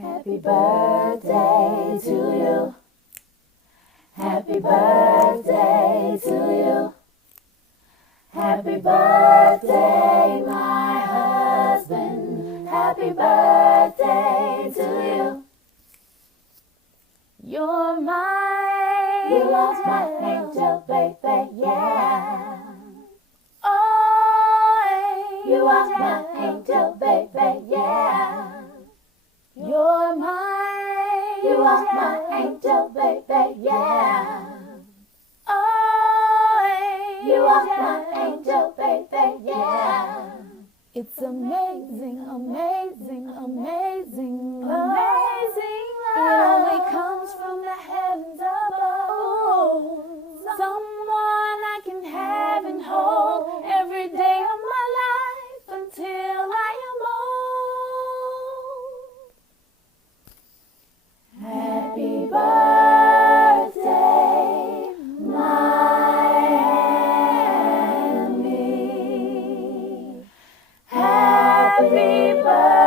Happy birthday to you. Happy birthday to you. Happy birthday, my husband. Happy birthday to you. You're mine. You are my angel, baby, yeah. Oh, you are my angel, baby, yeah. You're mine. You are my angel, baby, yeah. Oh, you are my angel, baby, yeah. It's amazing, amazing, amazing, amazing love. It only comes from the heavens above. Someone I can have and hold every day of my life until I am old. Happy birthday, Miami. Happy birthday.